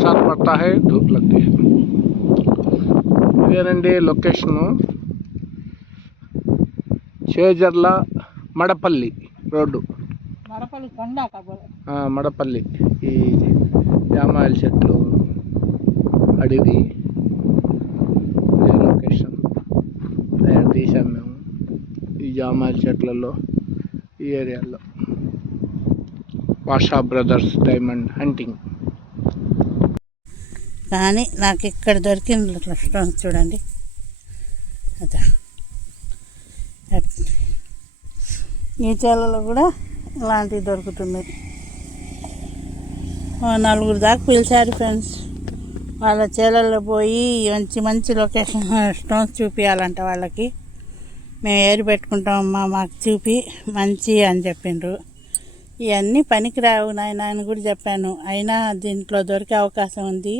बरसात पड़ता है, धूप लगती है. ఇదేనండి లొకేషను, చేజర్ల మడపల్లి రోడ్డు, మడపల్లి. ఈ జామాయిల చెట్లు, అడవి, ఇదే లొకేషన్. తీసాం మేము ఈ జామాయిల చెట్లలో, ఈ ఏరియాలో. వాషా బ్రదర్స్ డైమండ్ హంటింగ్. కానీ నాకు ఇక్కడ దొరికిన స్టోన్స్ చూడండి, అదా ఈ చేలలో కూడా ఇలాంటివి దొరుకుతున్నాయి. నలుగురు దాకా పిలిచారు ఫ్రెండ్స్. వాళ్ళ చేలల్లో పోయి మంచి మంచి లొకేషన్ స్టోన్స్ చూపించాలంట వాళ్ళకి. మేము ఏరి పెట్టుకుంటామమ్మా, మాకు చూపి మంచి అని చెప్పిండ్రు. ఇవన్నీ పనికిరావు నాయన అని కూడా చెప్పాను. అయినా దీంట్లో దొరికే అవకాశం ఉంది,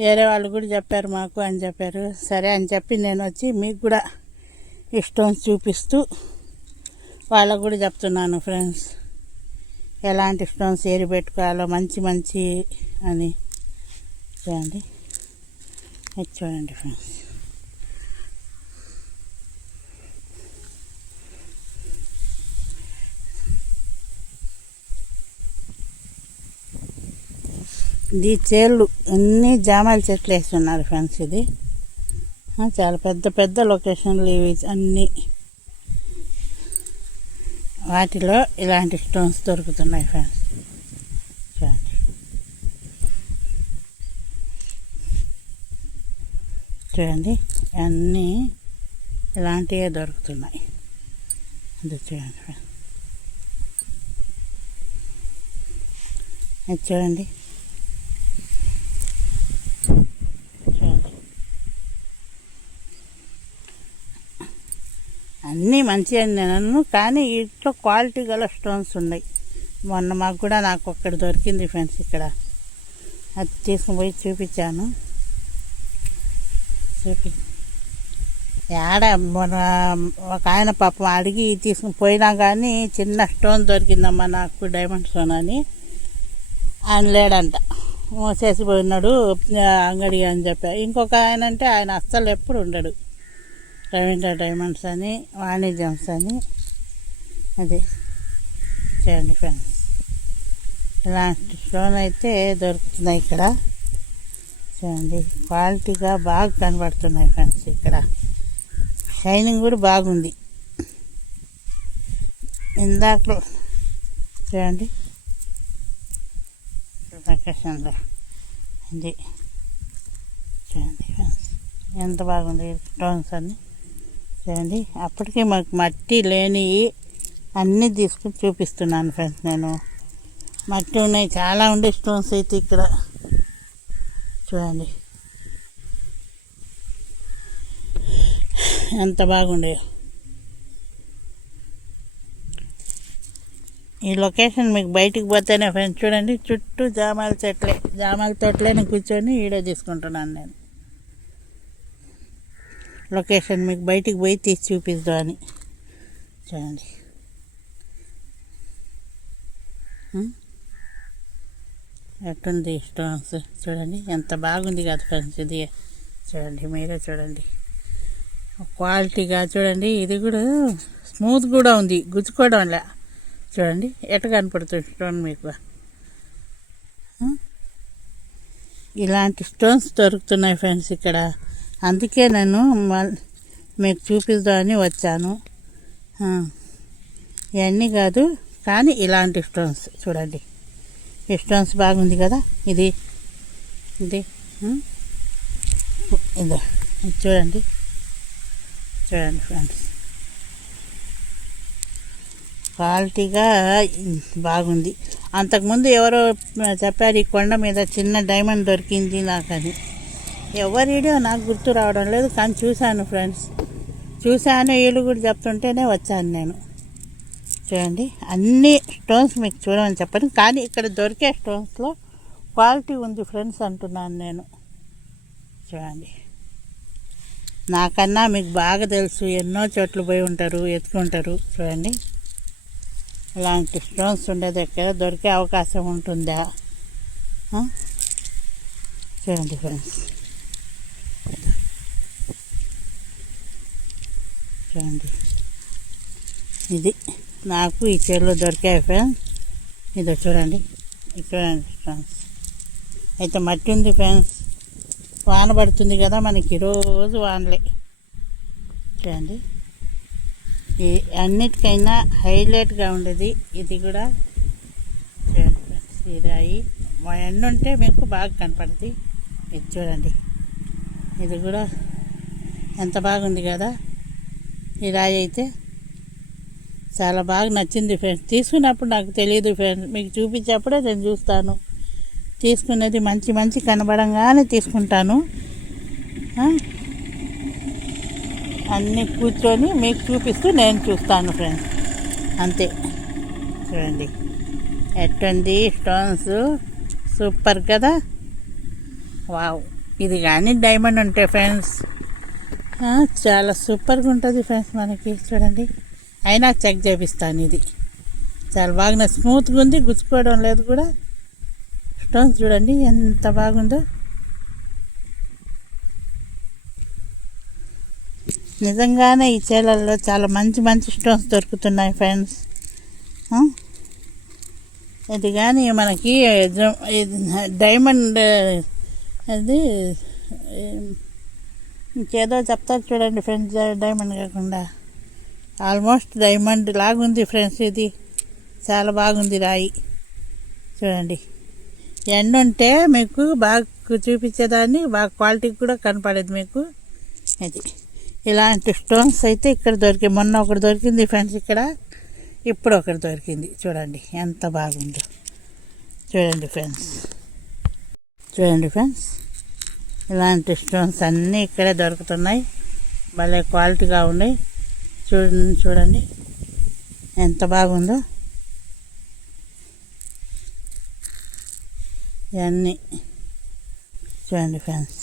వేరే వాళ్ళు కూడా చెప్పారు మాకు అని చెప్పారు. సరే అని చెప్పి నేను వచ్చి మీకు కూడా ఈ స్టోన్స్ చూపిస్తూ వాళ్ళకు కూడా చెప్తున్నాను ఫ్రెండ్స్, ఎలాంటి స్టోన్స్ ఏరి పెట్టుకోవాలో మంచి మంచి అని. చూడండి, ఇది చూడండి ఫ్రెండ్స్. ఇది చేళ్ళు అన్నీ జామాయిల చెట్లు వేస్తున్నారు ఫ్రెండ్స్. ఇది చాలా పెద్ద పెద్ద లొకేషన్లు ఇవి అన్నీ. వాటిలో ఇలాంటి స్టోన్స్ దొరుకుతున్నాయి ఫ్రెండ్స్. చూడండి, చూడండి అన్నీ ఇలాంటివే దొరుకుతున్నాయి. అది చూడండి ఫ్రెండ్స్, అది చూడండి. అన్నీ మంచిగా నేను, కానీ ఇంట్లో క్వాలిటీ గల స్టోన్స్ ఉన్నాయి. మొన్న మాకు కూడా నాకు ఒక్కటి దొరికింది ఫ్రెండ్స్ ఇక్కడ. అది తీసుకుని పోయి చూపించాను. ఆడ మన ఒక ఆయన పాపం అడిగి తీసుకుని పోయినా కానీ చిన్న స్టోన్ దొరికిందమ్మా నాకు, డైమండ్ స్టోన్ అని. ఆయన లేడంట, చేసిపోయినాడు అంగడి అని చెప్పా. ఇంకొక ఆయన అంటే ఆయన అస్సలు ఎప్పుడు ఉండడు. రవీంద్ర డైమండ్స్ అని, వాణిజ్యమ్స్ అని. అది చూడండి ఫ్రెండ్స్, ఇలాంటి స్టోన్ అయితే దొరుకుతున్నాయి ఇక్కడ. చూడండి, క్వాలిటీగా బాగా కనబడుతున్నాయి ఫ్రెండ్స్. ఇక్కడ షైనింగ్ కూడా బాగుంది. ఇందాక చూడండి లొకేషన్లో ఇది చూడండి ఫ్రెండ్స్, ఎంత బాగుంది స్టోన్స్ అన్నీ. చూడండి, అప్పటికే మాకు మట్టి లేని అన్నీ తీసుకుని చూపిస్తున్నాను ఫ్రెండ్స్. నేను మట్టి ఉన్నాయి, చాలా ఉండే స్టోన్స్ అయితే ఇక్కడ. చూడండి ఎంత బాగుండే. ఈ లొకేషన్ మీకు బయటికి పోతేనే ఫ్రెండ్స్. చూడండి, చుట్టూ జామాయిల చెట్లే, జామాయిల తోటలోనే కూర్చొని వీడియో తీసుకుంటున్నాను నేను. లొకేషన్ మీకు బయటికి పోయి తీసి చూపిద్దామని. చూడండి, ఎట్టుంది స్టోన్స్. చూడండి ఎంత బాగుంది కదా ఫ్రెండ్స్. ఇది చూడండి, మీరే చూడండి క్వాలిటీగా. చూడండి, ఇది కూడా స్మూత్ కూడా ఉంది, గుచ్చుకోవడంలే. చూడండి ఎట్ట కనపడుతుంది స్టోన్ మీకు. ఇలాంటి స్టోన్స్ దొరుకుతున్నాయి ఫ్రెండ్స్ ఇక్కడ. అందుకే నేను మీకు చూపిద్దామని వచ్చాను. ఇవన్నీ కాదు కానీ ఇలాంటి స్టోన్స్ చూడండి. ఈ స్టోన్స్ బాగుంది కదా. ఇది ఇది ఇదో చూడండి, చూడండి ఫ్రెండ్స్, క్వాలిటీగా బాగుంది. అంతకుముందు ఎవరో చెప్పారు ఈ కొండ మీద చిన్న డైమండ్ దొరికింది నాకని. ఎవరి వీడియో నాకు గుర్తు రావడం లేదు, కానీ చూశాను ఫ్రెండ్స్. చూశాను, వీళ్ళు కూడా చెప్తుంటేనే వచ్చాను నేను. చూడండి, అన్ని స్టోన్స్ మీకు చూడమని చెప్పాను, కానీ ఇక్కడ దొరికే స్టోన్స్లో క్వాలిటీ ఉంది ఫ్రెండ్స్ అంటున్నాను నేను. చూడండి, నాకన్నా మీకు బాగా తెలుసు, ఎన్నో చోట్ల పోయి ఉంటారు, ఎత్తుకుంటారు. చూడండి, ఇలాంటి స్టోన్స్ ఉండే దగ్గర దొరికే అవకాశం ఉంటుందా? చూడండి ఫ్రెండ్స్, చూడండి ఇది నాకు ఈ చీరలో దొరికాయి ఫ్రెండ్స్. ఇదో చూడండి, ఇది చూడండి ఫ్రెండ్స్. అయితే మట్టి ఉంది ఫ్రెండ్స్, వాన పడుతుంది కదా మనకి, రోజు వానలే. చూడండి, ఈ అన్నిటికైనా హైలైట్గా ఉండేది ఇది కూడా. చూడండి ఫ్రెండ్స్, ఈ రాయి మా ఎండ ఉంటే మీకు బాగా కనపడుతుంది. ఇది చూడండి, ఇది కూడా ఎంత బాగుంది కదా. ఈ రాయి అయితే చాలా బాగా నచ్చింది ఫ్రెండ్స్. తీసుకున్నప్పుడు నాకు తెలియదు ఫ్రెండ్స్, మీకు చూపించేప్పుడే నేను చూస్తాను. తీసుకున్నది మంచి మంచి కనబడంగానే తీసుకుంటాను. అన్నీ కూర్చొని మీకు చూపిస్తూ నేను చూస్తాను ఫ్రెండ్స్, అంతే. చూడండి ఎట్టుంది స్టోన్స్, సూపర్ కదా. వావ్, ఇది కానీ డైమండ్ ఉంటాయి ఫ్రెండ్స్, చాలా సూపర్గా ఉంటుంది ఫ్రెండ్స్ మనకి. చూడండి, అయినా చెక్ చేపిస్తాను. ఇది చాలా బాగా స్మూత్గా ఉంది, గుచ్చుకోవడం లేదు కూడా. స్టోన్స్ చూడండి ఎంత బాగుందో. నిజంగానే ఈ చీరల్లో చాలా మంచి మంచి స్టోన్స్ దొరుకుతున్నాయి ఫ్రెండ్స్. ఇది కానీ మనకి డైమండ్, అది ఇంకేదో చెప్తారు చూడండి ఫ్రెండ్స్, డైమండ్ కాకుండా ఆల్మోస్ట్ డైమండ్ లాగుంది ఫ్రెండ్స్. ఇది చాలా బాగుంది రాయి. చూడండి, ఎండ ఉంటే మీకు బాగా చూపించేదాన్ని, బాగా క్వాలిటీ కూడా కనపడేది మీకు. ఇది ఇలాంటి స్టోన్స్ అయితే ఇక్కడ దొరికాయి. మొన్న ఒకటి దొరికింది ఫ్రెండ్స్ ఇక్కడ, ఇప్పుడు ఒకటి దొరికింది. చూడండి ఎంత బాగుందో. చూడండి ఫ్రెండ్స్, చూడండి ఫ్రెండ్స్, ఇలాంటి స్టోన్స్ అన్నీ ఇక్కడే దొరుకుతున్నాయి. భలే క్వాలిటీగా ఉన్నాయి. చూడండి ఎంత బాగుందో. ఇవన్నీ చూడండి ఫ్రెండ్స్,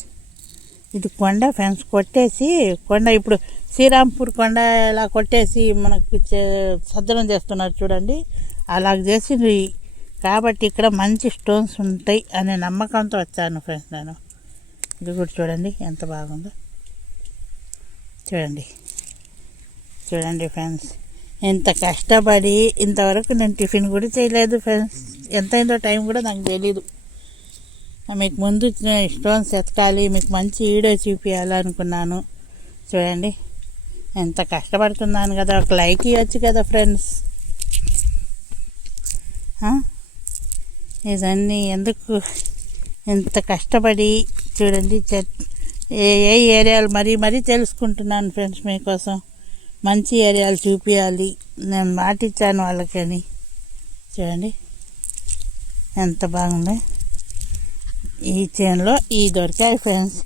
ఇది కొండ ఫ్రెండ్స్. కొట్టేసి కొండ, ఇప్పుడు శ్రీరాంపూర్ కొండ ఇలా కొట్టేసి మనకి సజ్జనం చేస్తున్నారు చూడండి, అలాగ చేసింది. కాబట్టి ఇక్కడ మంచి స్టోన్స్ ఉంటాయి అనే నమ్మకంతో వచ్చాను ఫ్రెండ్స్ నేను. ఇది కూడా చూడండి ఎంత బాగుందో. చూడండి, చూడండి ఫ్రెండ్స్, ఇంత కష్టపడి ఇంతవరకు నేను టిఫిన్ కూడా చేయలేదు ఫ్రెండ్స్. ఎంతైందో టైం కూడా నాకు తెలీదు. మీకు ముందు స్టోన్స్ ఎతకాలి, మీకు మంచి వీడియో చూపించాలనుకున్నాను. చూడండి ఎంత కష్టపడుతున్నాను కదా. ఒక లైక్ ఇవ్వచ్చు కదా ఫ్రెండ్స్. ఇదన్నీ ఎందుకు ఎంత కష్టపడి చూడండి. ఏ ఏరియాలు మరీ తెలుసుకుంటున్నాను ఫ్రెండ్స్ మీకోసం. మంచి ఏరియాలు చూపించాలి, నేను మాటిచ్చాను వాళ్ళకని. చూడండి ఎంత బాగుంది. ఈ చైన్లో ఈ దొరికాయి ఫ్రెండ్స్.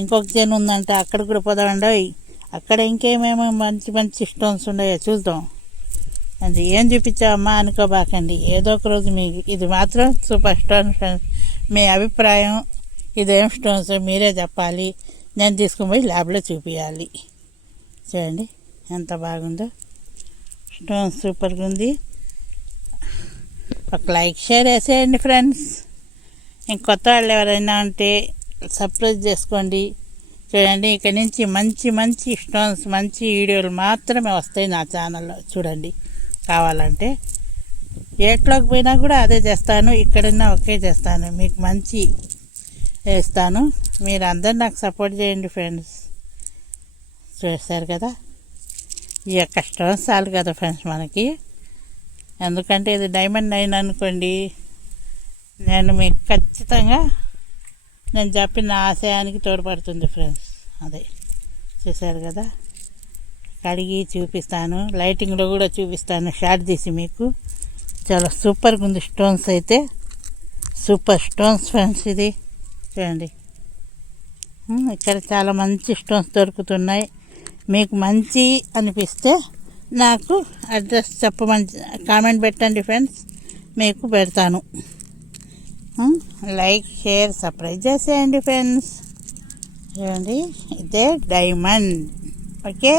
ఇంకొక చైన్ ఉందంటే అక్కడ కూడా పోదామండి. అక్కడ ఇంకేమేమో మంచి మంచి స్టోన్స్ ఉన్నాయో చూద్దాం. అది ఏం చూపించామమ్మా అనుకోబాకండి, ఏదో ఒక రోజు మీకు. ఇది మాత్రం సూపర్ స్టోన్ ఫ్రెండ్స్. మీ అభిప్రాయం, ఇదేం స్టోన్స్ మీరే చెప్పాలి. నేను తీసుకుని పోయి ల్యాబ్లో చూపించాలి. చూడండి ఎంత బాగుందో. స్టోన్స్ సూపర్గా ఉంది. ఒక లైక్ షేర్ వేసేయండి ఫ్రెండ్స్. ఇంకొత్త వాళ్ళు ఎవరైనా ఉంటే సబ్స్క్రైబ్ చేసుకోండి. చూడండి, ఇక్కడి నుంచి మంచి మంచి స్టోన్స్, మంచి వీడియోలు మాత్రమే వస్తాయి నా ఛానల్లో. చూడండి, కావాలంటే ఏట్లోకి పోయినా కూడా అదే చేస్తాను, ఇక్కడన్నా ఒకే చేస్తాను. మీకు మంచి వేస్తాను. మీరు అందరు నాకు సపోర్ట్ చేయండి ఫ్రెండ్స్. చూస్తారు కదా, ఈ యొక్క స్టోన్స్ చాలు కదా ఫ్రెండ్స్ మనకి. ఎందుకంటే ఇది డైమండ్ అయిన అనుకోండి, నేను మీకు ఖచ్చితంగా నేను చెప్పిన ఆశయానికి తోడ్పడుతుంది ఫ్రెండ్స్. అదే చూసారు కదా, కడిగి చూపిస్తాను, లైటింగ్లో కూడా చూపిస్తాను షార్ట్ తీసి మీకు. చాలా సూపర్గా ఉంది స్టోన్స్ అయితే, సూపర్ స్టోన్స్ ఫ్రెండ్స్. ఇది చూడండి, ఇక్కడ చాలా మంచి స్టోన్స్ దొరుకుతున్నాయి. మీకు మంచి అనిపిస్తే నాకు అడ్రస్ చెప్పమని కామెంట్ పెట్టండి ఫ్రెండ్స్, మీకు పెడతాను. లైక్ షేర్ సబ్స్క్రైబ్ చేసేయండి ఫ్రెండ్స్. చూడండి, ఇదే డైమండ్. ఓకే.